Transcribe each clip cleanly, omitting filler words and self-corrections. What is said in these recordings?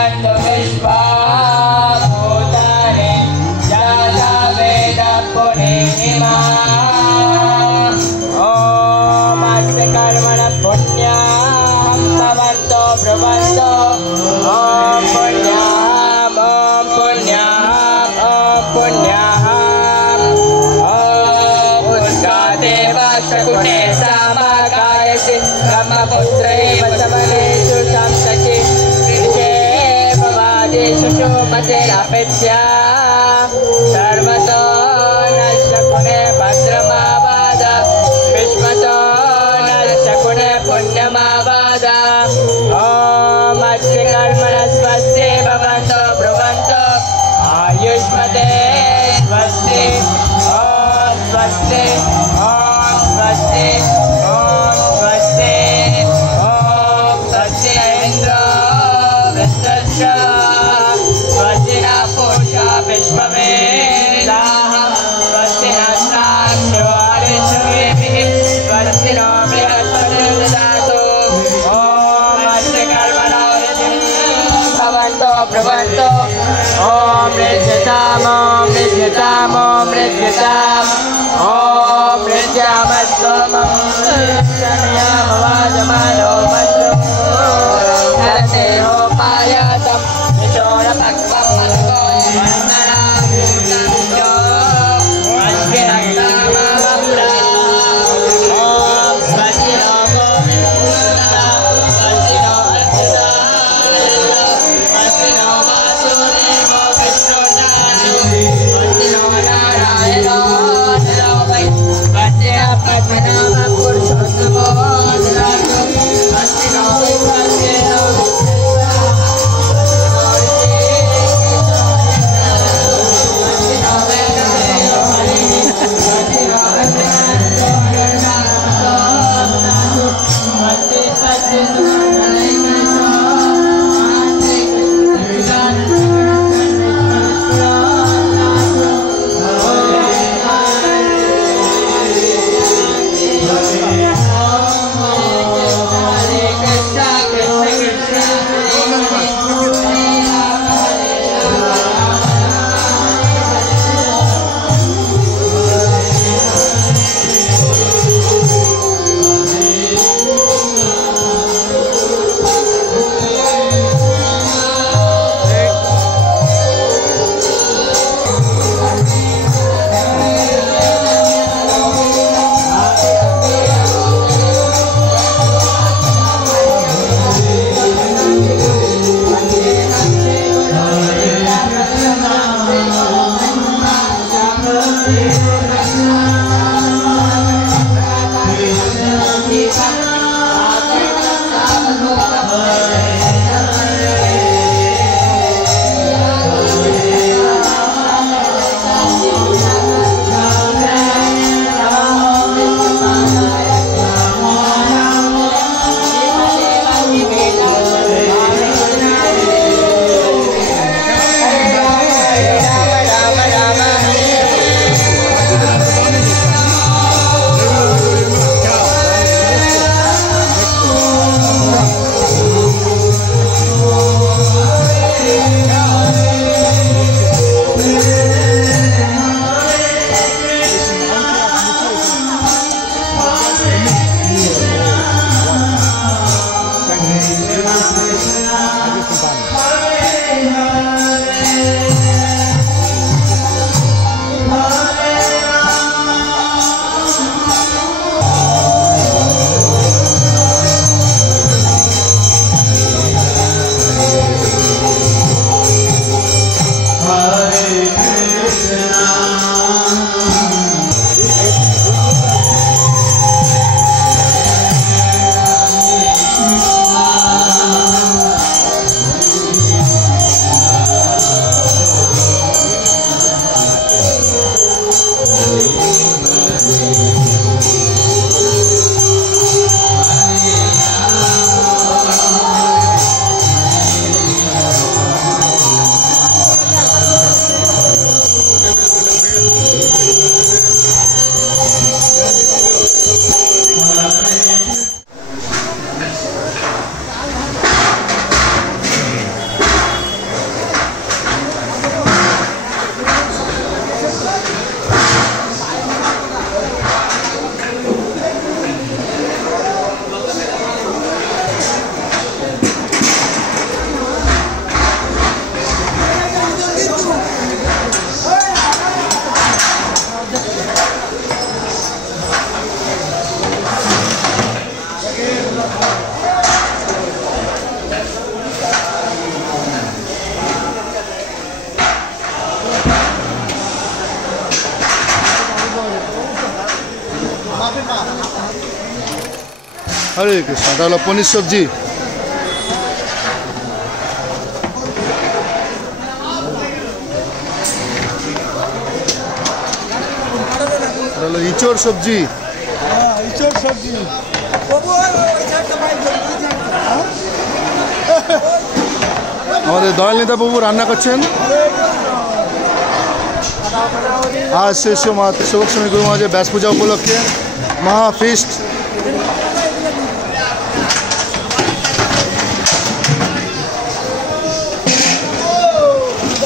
भवन्तु विश्वाभूतानि जाता वेद पुनेहिमा ॐ अस्य कर्मणः पुण्याहं भवन्तो ब्रुवन्तो ॐ पुण्याहं पुण्याहं पुष्कादेव शकुने सामगायसि ब्रह्मपुत्रैव समनेषु संसचि भवादिषु शोमतिरपेत्या सर्वतो न शकुने भद्रमावाद विश्वतो न शकुने पुण्यमावाद ॐ अस्य कर्मणः स्वस्ति भवन्तो ब्रुवन्तो आयुष्मते स्वस्ति ॐ स्वस्ति ॐ स्वस्ति ॐ स्वस्ति ॐ स्वस्ति इन्द्रो वृत्रस्य स्वस्ति न पूषा विश्ववेदाः स्वस्ति नस्ताक्षो हरिष्येभिः स्वस्ति नो बृहस्पतिर्ददातु ॐ अस्य कर्मणो भवन्तो ब्रुवन्तो ॐ मृज्यताम् ॐ मृज्यामस्वमं शनयामवाजमानो मन्त्रो हरतेहोपायातं विशोणभक्तं मन्त्रो वन्दनाभूतं अस्ति रक्तामामृता ॐ स्वस्ति नो गोविन्दः स्वस्ति नो अच्युतानन्दः स्वस्ति नो वासुदेवो कृष्णोदासु स्वस्ति नो नारायणो स्वस्ति न पद्मनाभः पुरुषोत्तमो ददातु হরে কৃষ্ণ। এটা হলো পনির সবজি। এটা হলো ইঁচড় সবজি। ইঁচড় সবজি। আমাদের দয়াল নেতা বাবু রান্না করছেন। আজ শেষ সেবক গুরু মহারাজের ব্যাস পূজা উপলক্ষে মহা ফিস্ট।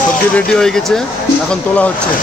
সবজি রেডি হয়ে গেছে, এখন তোলা হচ্ছে।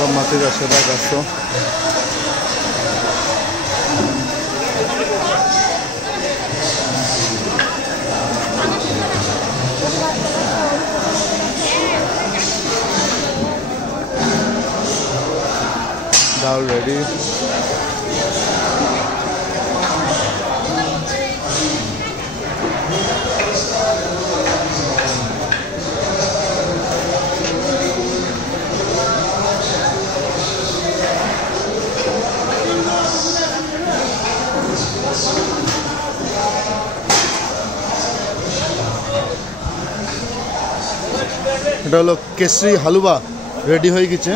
সব মাতৃকা সেবা ব্যস্ত। ডাল রেডি। এটা হলো কেশরি হালুয়া রেডি হয়ে গেছে।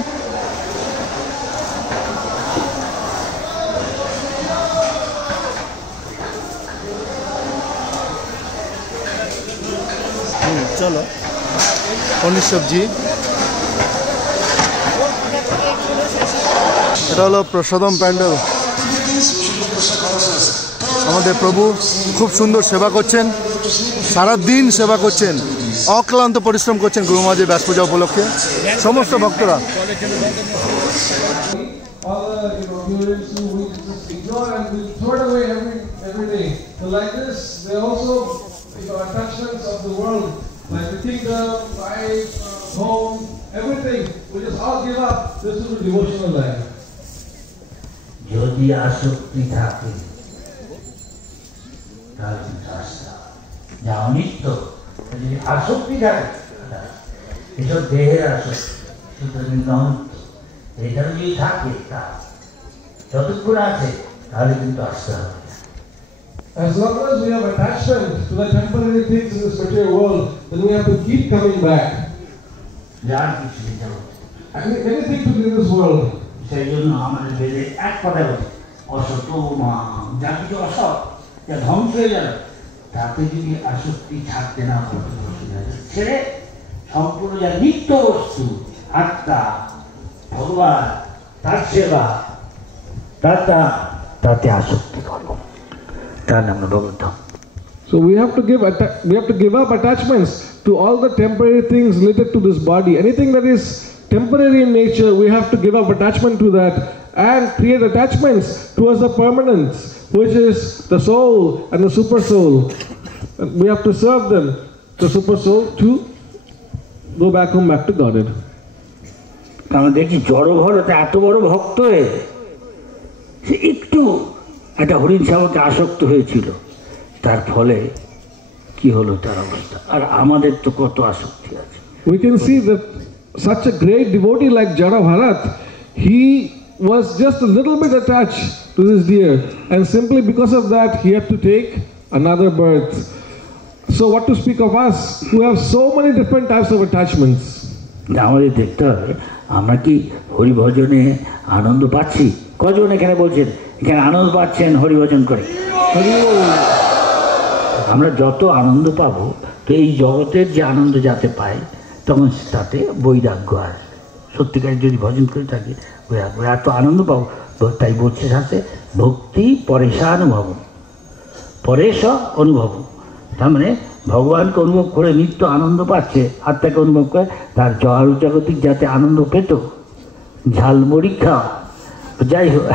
চলো পনির সবজি। এটা হলো প্রসাদম প্যান্ডেল। আমাদের প্রভু খুব সুন্দর সেবা করছেন, সারাদিন সেবা করছেন, অক্লান্ত পরিশ্রম করছেন গুরু মহারাজের ব্যাস পূজা উপলক্ষে সমস্ত ভক্তরা। যদি আসক্তি থাকে তাহলে যা অনিত্য, যদি আসক্তি থাকে এসব দেহের আসক্তি, সুতরাং অনিত্য, এটা যদি থাকে তা যতক্ষণ আছে তাহলে কিন্তু আসতে হবে। As long as we have attachment to the temporary things in this material world, then we have to keep coming back. যার কিছু দিতে হবে, Anything to in this world. সেই জন্য আমাদের বেদে এক কথা বলে অসত মা, যা কিছু অসৎ যা ধ্বংস হয়ে গেল তাতে যদি আসক্তি ছাড়তে না পারে ছেড়ে সম্পূর্ণ যা নিত্য বস্তু, আত্মা, ভগবান, তার সেবা, তাতে আসক্তি করবো, তার নাম ভগবত। So we have to give up attachments to all the temporary things related to this body. Anything that is temporary in nature, we have to give up attachment to that and create attachments towards the permanence, which is the soul and the super soul. And we have to serve them, the super soul, to go back home, back to Godhead. আমরা দেখি জড়ভরতে এত বড় ভক্ত হয়ে সে একটু একটা হরিণ সেবাকে আসক্ত হয়েছিল, তার ফলে কি হলো তার অবস্থা। আর আমাদের তো কত আসক্তি আছে। We can see that such a great devotee like Jada Bharat, he was just a little bit attached to this deer, and simply because of that he had to take another birth. So what to speak of us who have so many different types of attachments? আমাদের দেখতে হবে আমরা কি হরিভজনে আনন্দ পাচ্ছি। কজন এখানে বলছেন এখানে আনন্দ পাচ্ছেন হরিভজন করে? আমরা যত আনন্দ পাবো তো এই জগতের যে আনন্দ যাতে পাই তখন তাতে বৈরাগ্য আসবে। সত্যিকার যদি ভজন করে থাকি এত আনন্দ পাবো। তাই বলছে সাথে ভক্তি পরেশানুভব, পরেশ অনুভব, তার মানে ভগবানকে অনুভব করে নিত্য আনন্দ পাচ্ছে, আত্মাকে অনুভব করে তার জগতিক যাতে আনন্দ পেত, ঝালমুড়ি খাওয়া, যাই হোক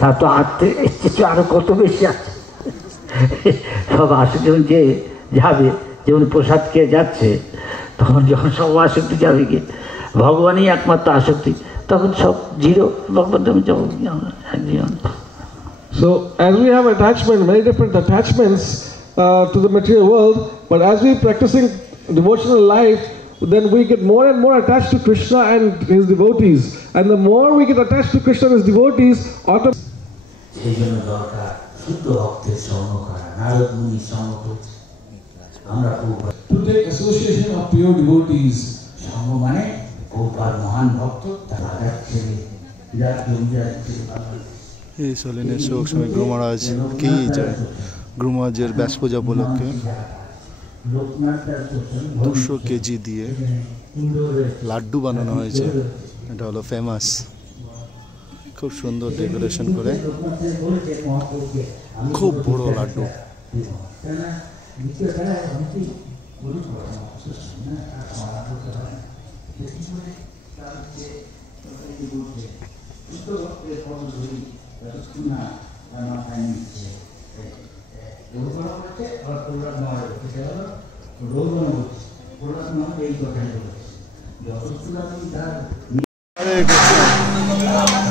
তার তো আত্মে আরো কত বেশি আছে। সব আসক্তি যে যাবে, যেমন প্রসাদ খেয়ে যাচ্ছে, তখন যখন সব আসক্তি যাবে গিয়ে ভগবানই একমাত্র আসক্তি, তখন সব জিরো ভগবান জীবন। So as we have attachment, many different attachments to the material world, but as we practicing devotional life, then we get more and more attached to Krishna and his devotees. And the more we get attached to Krishna and his devotees, automatically এই জন্য দরকার শুদ্ধ ভক্তের সঙ্গ করা, নারদ মুনির সঙ্গ করছে আমরা খুব to take association of pure devotees. সঙ্গ মানে গোপাল মহান ভক্ত, তার আঘাত থেকে বিরাট জমিদার থেকে এই সলিনের শোক সময় গুরু মহারাজ কি যায় গুরু মহারাজের ব্যাস পূজা উপলক্ষে 200 কেজি দিয়ে লাড্ডু বানানো হয়েছে। এটা হলো ফেমাস, খুব সুন্দর ডেকোরেশন করে, খুব বড় লাড্ডু।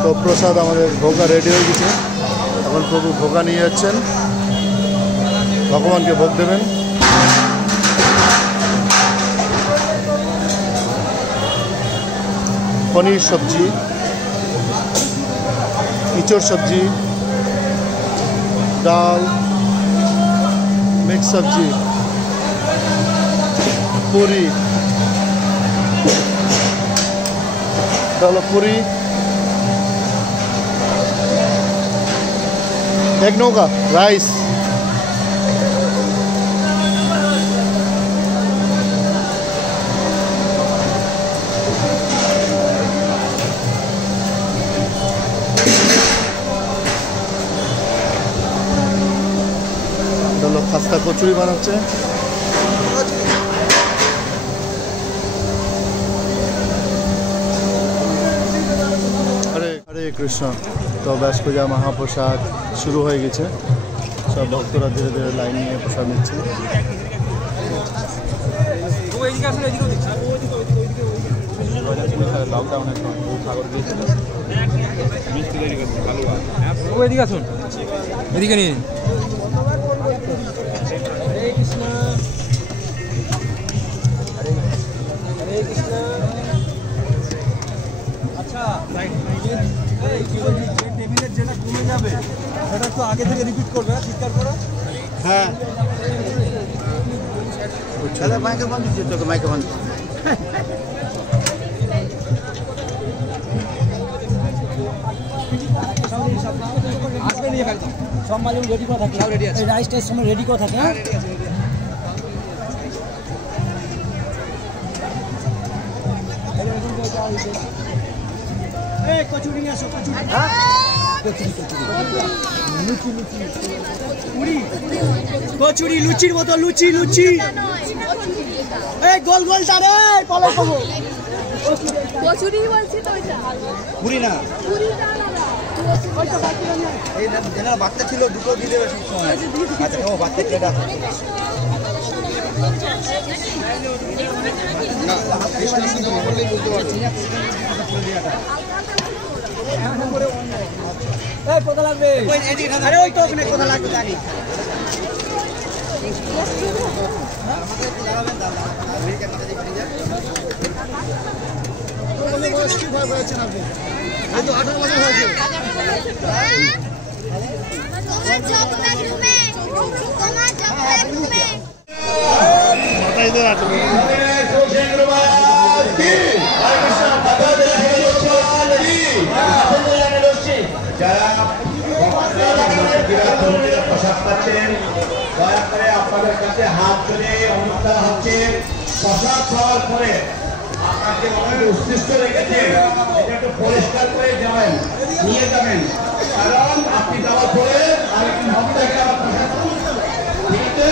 তো প্রসাদ আমাদের ভোগা রেডি হয়ে গেছে, এখন প্রভু ভোগা নিয়ে যাচ্ছেন, ভগবানকে ভোগ দেবেন। পনির সবজি, ইঁচড় সবজি, ডাল, মিক্স সবজি, পুরি, পুরি, এক নৌকা রাইস, খাস্তা কচুরি বানাচ্ছে। হরে কৃষ্ণ। তো ব্যাস পূজা মহাপ্রসাদ শুরু হয়ে গেছে, সব ভক্তরা ধীরে ধীরে লাইন নিয়ে প্রসাদ নিচ্ছে। এদিকে আসুন, এদিকে নিন। আচ্ছা, টেবিলের যেটা কমে যাবে সেটা তো আগে থেকে রিপিট করবে, চিৎকার করো। হ্যাঁ, মাইকে বন্ধ দিচ্ছে, তোকে মাইকে বন্ধ। আসবে নিয়ে ফেলছি, সব মালিক রেডি করা থাকে, রেডি আছে, রাইসটার সময় রেডি করা থাকে। হ্যাঁ, রেডি আছে। কচুরি আসো, কচুরি, কচুরি, লুচির মতো, লুচি, লুচি, এই গোল গোল চারে পালা খাবো। কচুরি বলছি তো, ওইটা পুরি না, পুরিটা না, ওইটা বাকি না। এই যেটা বাচ্চা ছিল দুটো দিয়ে দেবে সব সময়। আচ্ছা, ও বাচ্চা প্লেট আছে না, বললেই বুঝতে পারছি। এই কোথা লাগবে? আরে ওই তো ওখানে কোথা লাগবে জানি। এই তো 18 বছর হয়েছে। প্রসাদ পাচ্ছেন, দয়া করে আপনাদের কাছে হাত ধরে অনুরোধ করা হচ্ছে, প্রসাদ খাওয়ার পরে আপনাকে উৎকৃষ্ট রেখেছেন, এটা একটু পরিষ্কার করে যাবেন, নিয়ে যাবেন, কারণ আপনি যাওয়ার পরে আরেকটি ভক্তকে আবার প্রসাদ, ঠিক আছে?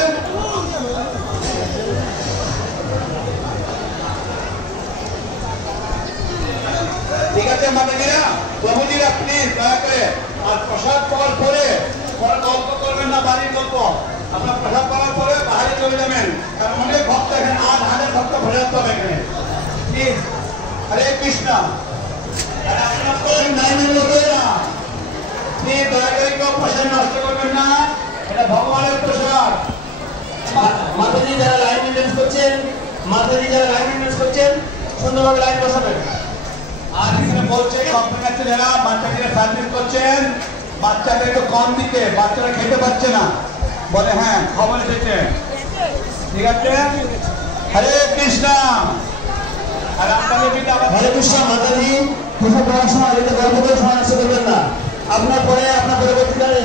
ঠিক আছে মাতাজিরা, প্রভুজিরা প্লিজ দয়া করে, আর প্রসাদ পাওয়ার পরে গল্প করবেন না, বাড়ির গল্প। চলে যাবেন, কারণ অনেক ভক্ত এখানে 8,000 ভক্ত ভরে রাখতে হবে এখানে। প্লিজ, হরে কৃষ্ণ। আর আপনার তো লাইনের লোকে না, প্লিজ দয়া করে কেউ প্রসাদ নষ্ট করবেন না, এটা ভগবানের প্রসাদ। মাতাজি যারা লাইন মেনটেন্স করছেন, সুন্দরভাবে লাইন বসাবেন। আর এখানে বলছে কোম্পানি যারা বাচ্চাদের সার্ভিস করছেন, বাচ্চাদের একটু কম দিতে, বাচ্চারা খেতে পারছে না, বলে হ্যাঁ খবর এসেছে, ঠিক আছে। হরে কৃষ্ণ। আর আপনাদের কিন্তু আবার হরে কৃষ্ণ। মাতাজি প্রসাদ দেওয়ার সময় এটা গর্ব করে সময় করবেন না, আপনার পরে আপনার পরবর্তীকালে